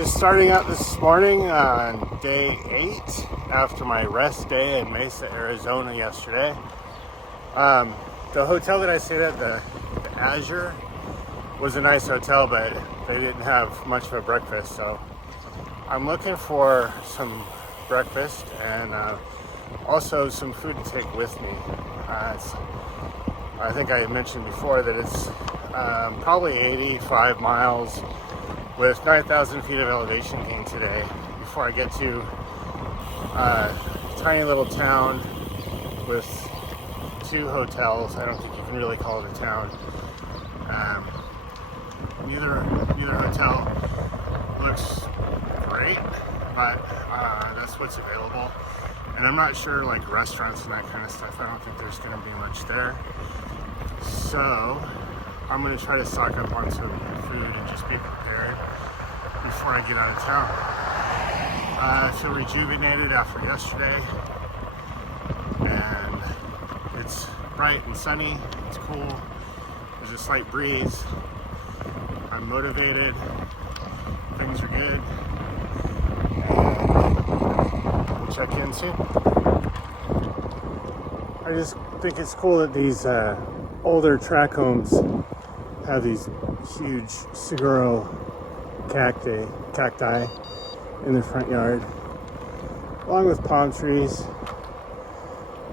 Just starting out this morning on day 8 after my rest day in Mesa, Arizona yesterday. The hotel that I stayed at, the Azure, was a nice hotel, but they didn't have much of a breakfast, so I'm looking for some breakfast and also some food to take with me. I think I mentioned before that it's probably 85 miles with 9,000 feet of elevation gain today before I get to a tiny little town with 2 hotels. I don't think you can really call it a town. Neither hotel looks great, but that's what's available. And I'm not sure, like restaurants and that kind of stuff, I don't think there's going to be much there. So I'm going to try to stock up on some food and just be prepared before I get out of town. I feel rejuvenated after yesterday, and it's bright and sunny, it's cool, there's a slight breeze, I'm motivated, things are good, and we'll check in soon. I just think it's cool that these older track homes have these huge saguaro cacti in the front yard, along with palm trees.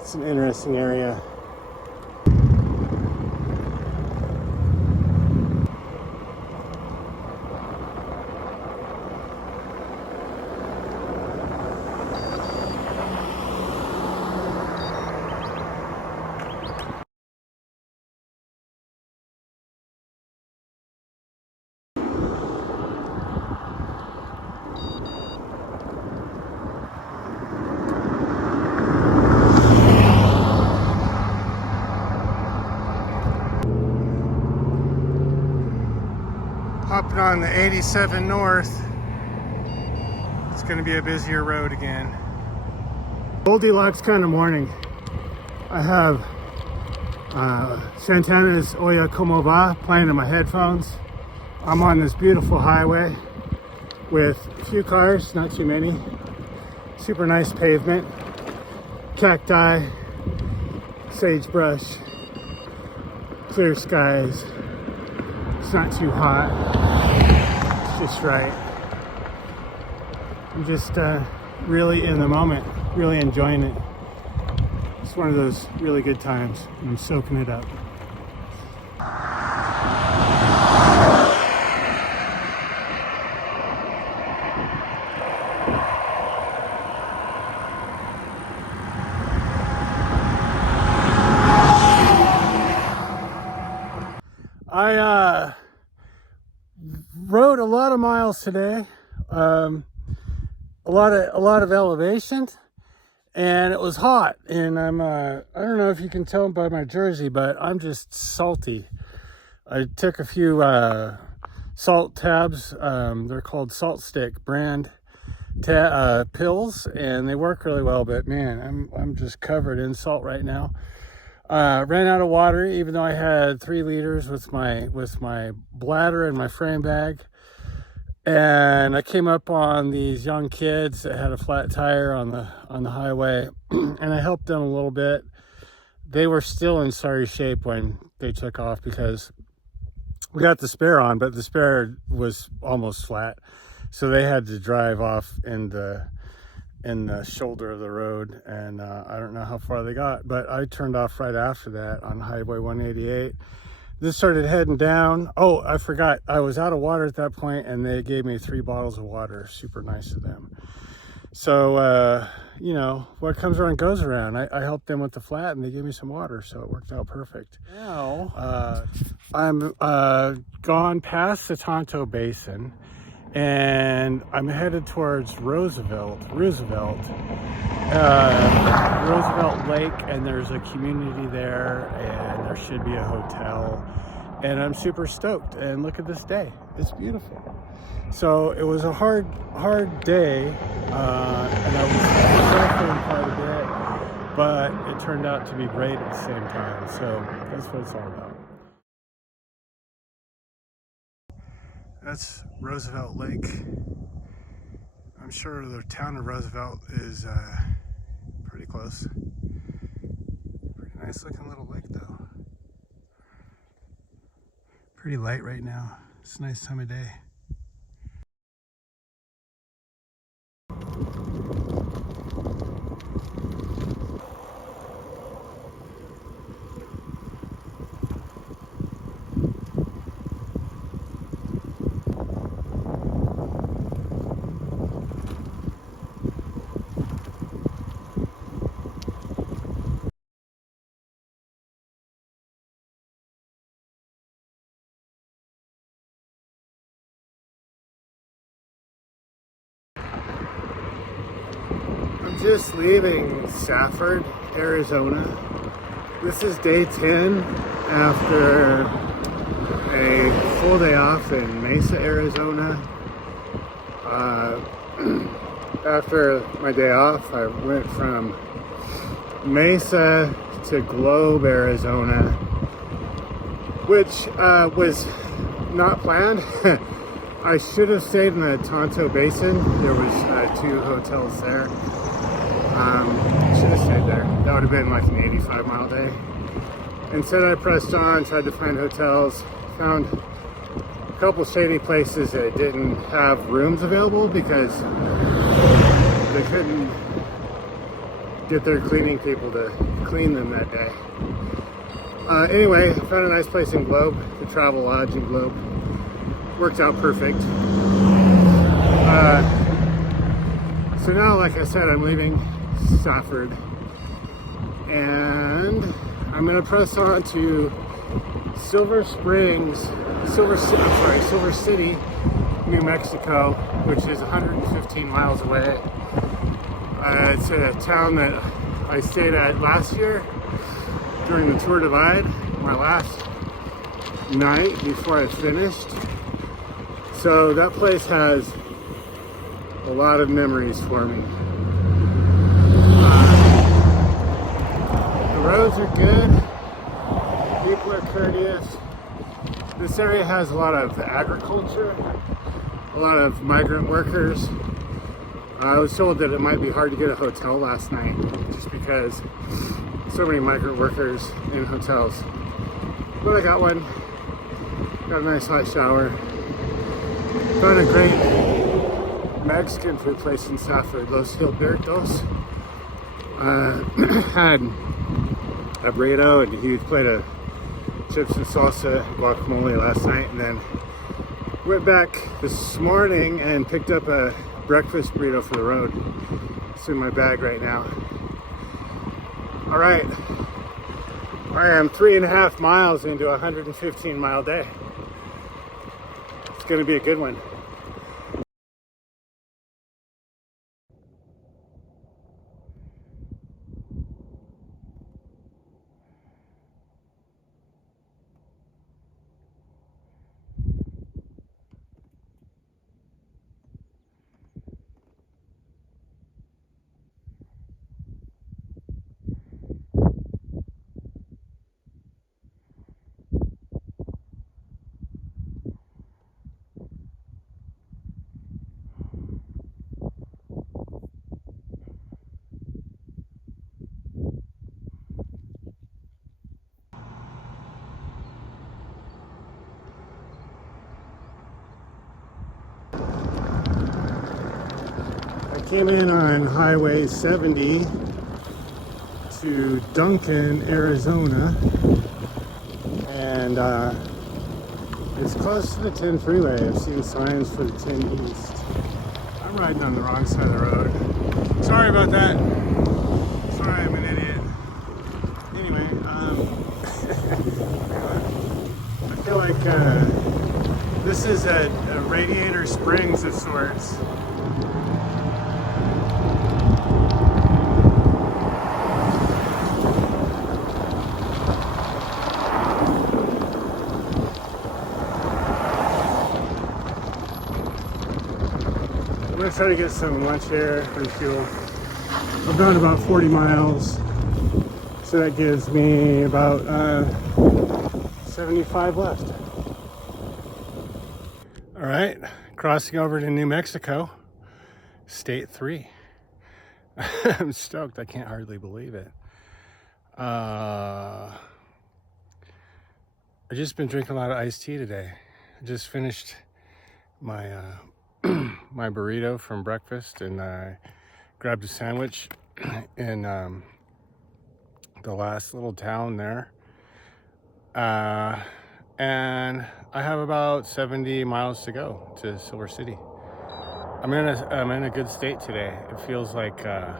It's an interesting area. Hopping on the 87 North. It's going to be a busier road again. Goldilocks kind of morning. I have Santana's Oya Como Va playing in my headphones. I'm on this beautiful highway with a few cars, not too many. Super nice pavement, cacti, sagebrush, clear skies. It's not too hot, it's just right. I'm just really in the moment, really enjoying it. It's one of those really good times. I'm soaking it up. I rode a lot of miles today, a lot of elevation, and it was hot. And I don't know if you can tell by my jersey, but I'm just salty. I took a few salt tabs. They're called Salt Stick brand pills, and they work really well. But man, I'm just covered in salt right now. Ran out of water, even though I had 3 liters with my bladder and my frame bag. And I came up on these young kids that had a flat tire on the highway, and I helped them a little bit. They were still in sorry shape when they took off because we got the spare on, but the spare was almost flat, so they had to drive off in the shoulder of the road, and I don't know how far they got, but I turned off right after that on Highway 188. This started heading down. Oh, I forgot, I was out of water at that point, and they gave me 3 bottles of water. Super nice of them. So you know, what comes around goes around. I helped them with the flat, and they gave me some water, so it worked out perfect. Now I'm gone past the Tonto Basin, and I'm headed towards Roosevelt Lake, and there's a community there, and there should be a hotel, and I'm super stoked. And look at this day, it's beautiful. So it was a hard day, and I was suffering quite a bit, but it turned out to be great at the same time. So that's what it's all about. That's Roosevelt Lake. I'm sure the town of Roosevelt is pretty close. Pretty nice looking little lake though. Pretty light right now. It's a nice time of day. I'm just leaving Safford, Arizona. This is day 10 after a full day off in Mesa, Arizona. After my day off, I went from Mesa to Globe, Arizona, which was not planned. I should have stayed in the Tonto Basin. There was 2 hotels there. Should have stayed there. That would have been like an 85-mile day. Instead, I pressed on, tried to find hotels, found a couple shady places that didn't have rooms available because they couldn't get their cleaning people to clean them that day. Anyway, I found a nice place in Globe, the Travel Lodge in Globe. Worked out perfect. So now, like I said, I'm leaving Safford, and I'm gonna press on to Silver City, New Mexico, which is 115 miles away. It's a town that I stayed at last year during the Tour Divide, my last night before I finished. So that place has a lot of memories for me. The roads are good, people are courteous. This area has a lot of agriculture, a lot of migrant workers. I was told that it might be hard to get a hotel last night just because so many migrant workers in hotels. But I got one, got a nice hot shower. Found a great Mexican food place in Safford, Los Gilbertos. Had a burrito and a huge plate of chips and salsa and guacamole last night, and then went back this morning and picked up a breakfast burrito for the road. It's in my bag right now. All right, I am 3.5 miles into a 115-mile day. It's gonna be a good one. Came in on Highway 70 to Duncan, Arizona, and it's close to the 10 freeway. I've seen signs for the 10 East. I'm riding on the wrong side of the road. Sorry about that. Sorry, I'm an idiot. Anyway, I feel like this is a Radiator Springs of sorts. I'm gonna try to get some lunch here and fuel. I've gone about 40 miles, so that gives me about 75 left. All right, crossing over to New Mexico. State 3. I'm stoked. I can't hardly believe it. I've just been drinking a lot of iced tea today. I just finished my my burrito from breakfast, and I grabbed a sandwich in the last little town there. And I have about 70 miles to go to Silver City. I'm in a good state today. It feels like the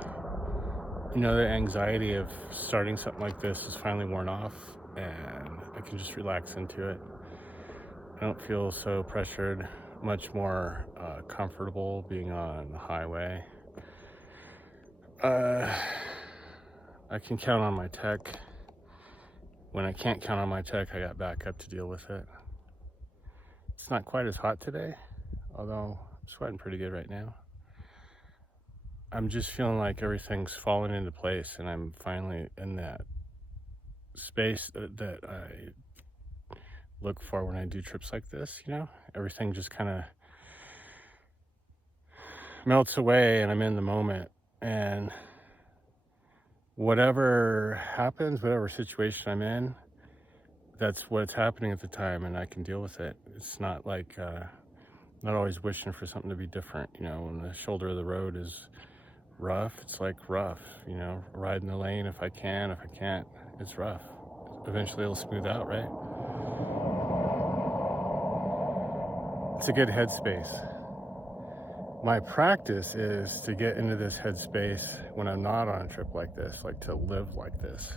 anxiety of starting something like this is finally worn off, and I can just relax into it. I don't feel so pressured. Much more comfortable being on the highway. I can count on my tech. When I can't count on my tech, I got backup to deal with it. It's not quite as hot today, although I'm sweating pretty good right now. I'm just feeling like everything's falling into place, and I'm finally in that space that I look for when I do trips like this. Everything just kind of melts away, and I'm in the moment, and whatever happens, whatever situation I'm in, that's what's happening at the time, and I can deal with it. It's not like not always wishing for something to be different. When the shoulder of the road is rough, it's like rough. Ride in the lane if I can. If I can't, it's rough. Eventually it'll smooth out, right? It's a good headspace. My practice is to get into this headspace when I'm not on a trip like this, like to live like this.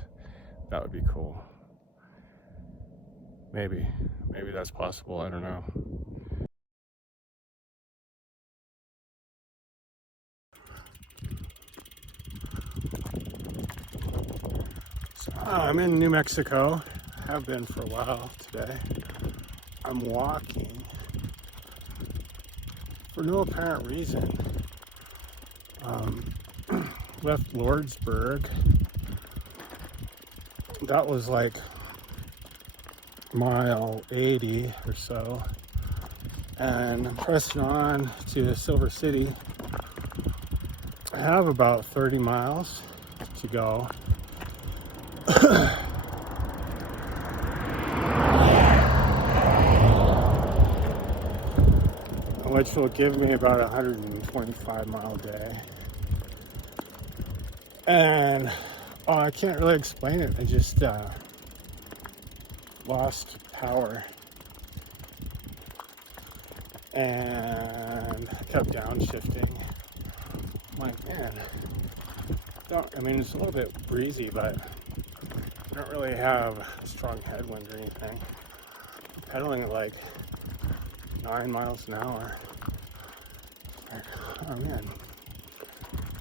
That would be cool. Maybe that's possible. I don't know. So, I'm in New Mexico. I have been for a while today. I'm walking for no apparent reason. Left Lordsburg. That was like mile 80 or so, and I'm pressing on to Silver City. I have about 30 miles to go. Which will give me about 125 mile day. And I can't really explain it. I just lost power and kept downshifting. I'm like, man, it's a little bit breezy, but I don't really have a strong headwind or anything. I'm pedaling at like 9 miles an hour. Oh man,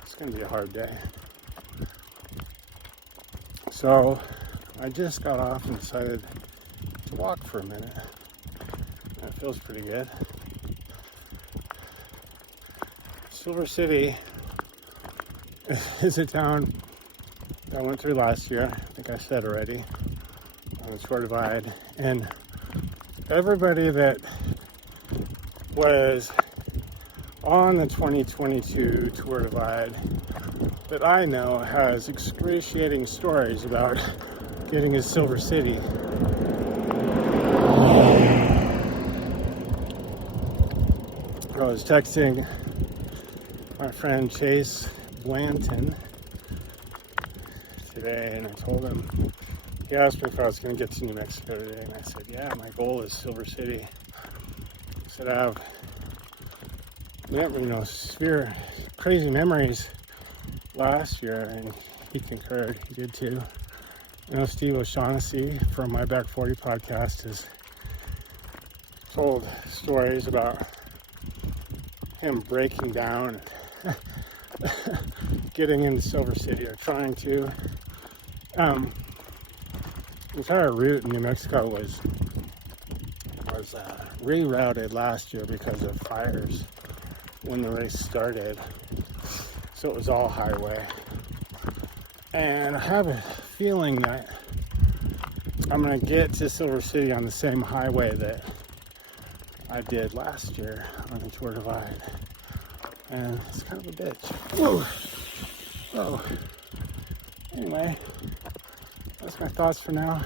it's gonna be a hard day. So I just got off and decided to walk for a minute. That feels pretty good. Silver City is a town that I went through last year. I think I said already, on the Tour Divide. And everybody that was on the 2022 Tour Divide that I know has excruciating stories about getting to Silver City. I was texting my friend Chase Blanton today, and I told him, he asked me if I was going to get to New Mexico today, and I said, yeah, my goal is Silver City. I said, I have crazy memories last year, and he concurred. He did too. Steve O'Shaughnessy from my Back 40 podcast has told stories about him breaking down and getting into Silver City, or trying to. The entire route in New Mexico was rerouted last year because of fires when the race started, so it was all highway. And I have a feeling that I'm going to get to Silver City on the same highway that I did last year on the Tour Divide. and it's kind of a bitch. Whoa. Whoa. Anyway, that's my thoughts for now.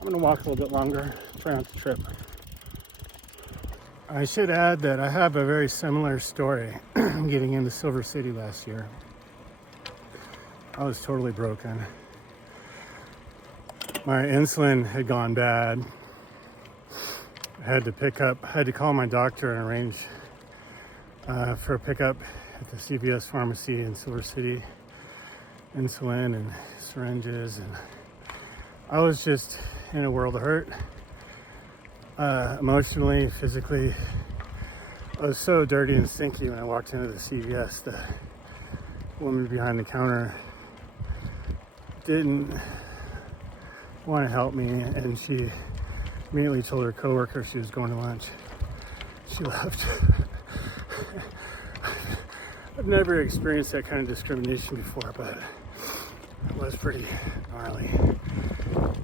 I'm gonna walk a little bit longer, try not to trip. I should add that I have a very similar story getting into Silver City last year. I was totally broken. My insulin had gone bad. I had to call my doctor and arrange for a pickup at the CVS pharmacy in Silver City, insulin and syringes, and I was just in a world of hurt, emotionally, physically. I was so dirty and stinky when I walked into the CVS. The woman behind the counter didn't want to help me, and she immediately told her coworker she was going to lunch. She left. I've never experienced that kind of discrimination before, but it was pretty gnarly.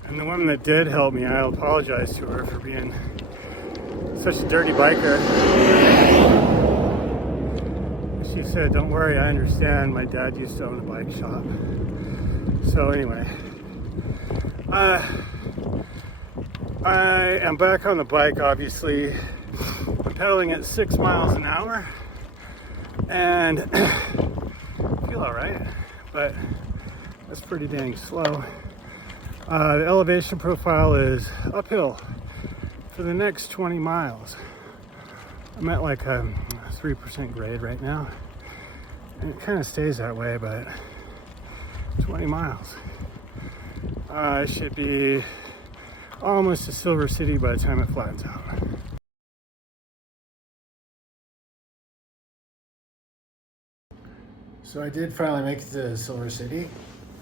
And the woman that did help me, I apologize to her for being such a dirty biker. She said, "Don't worry, I understand. My dad used to own a bike shop." So anyway, I am back on the bike, obviously. I'm pedaling at 6 miles an hour and I feel all right, but that's pretty dang slow. The elevation profile is uphill for the next 20 miles. I'm at like a 3% grade right now, and it kind of stays that way, but 20 miles. I should be almost to Silver City by the time it flattens out. So I did finally make it to Silver City.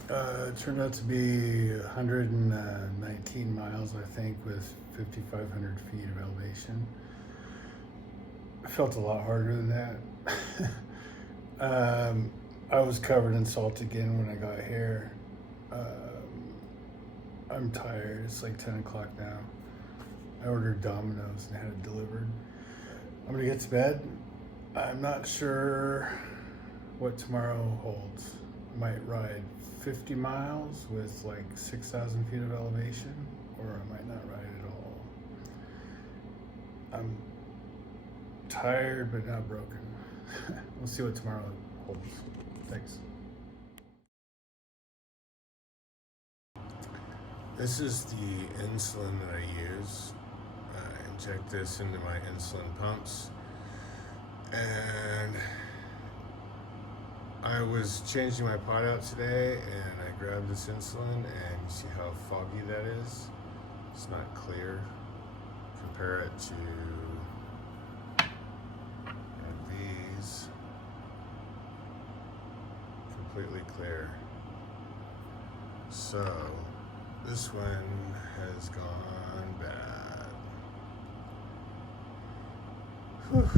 It turned out to be 119 miles, I think, with 5,500 feet of elevation. I felt a lot harder than that. I was covered in salt again when I got here. I'm tired. It's like 10 o'clock now. I ordered Domino's and had it delivered. I'm gonna get to bed. I'm not sure what tomorrow holds. I might ride 50 miles with like 6,000 feet of elevation, or I might not ride at all. I'm tired but not broken. We'll see what tomorrow holds. Thanks. This is the insulin that I use. I inject this into my insulin pumps, and I was changing my pot out today and I grabbed this insulin, and you see how foggy that is? It's not clear. Compare it to these. Completely clear. So this one has gone bad. Whew.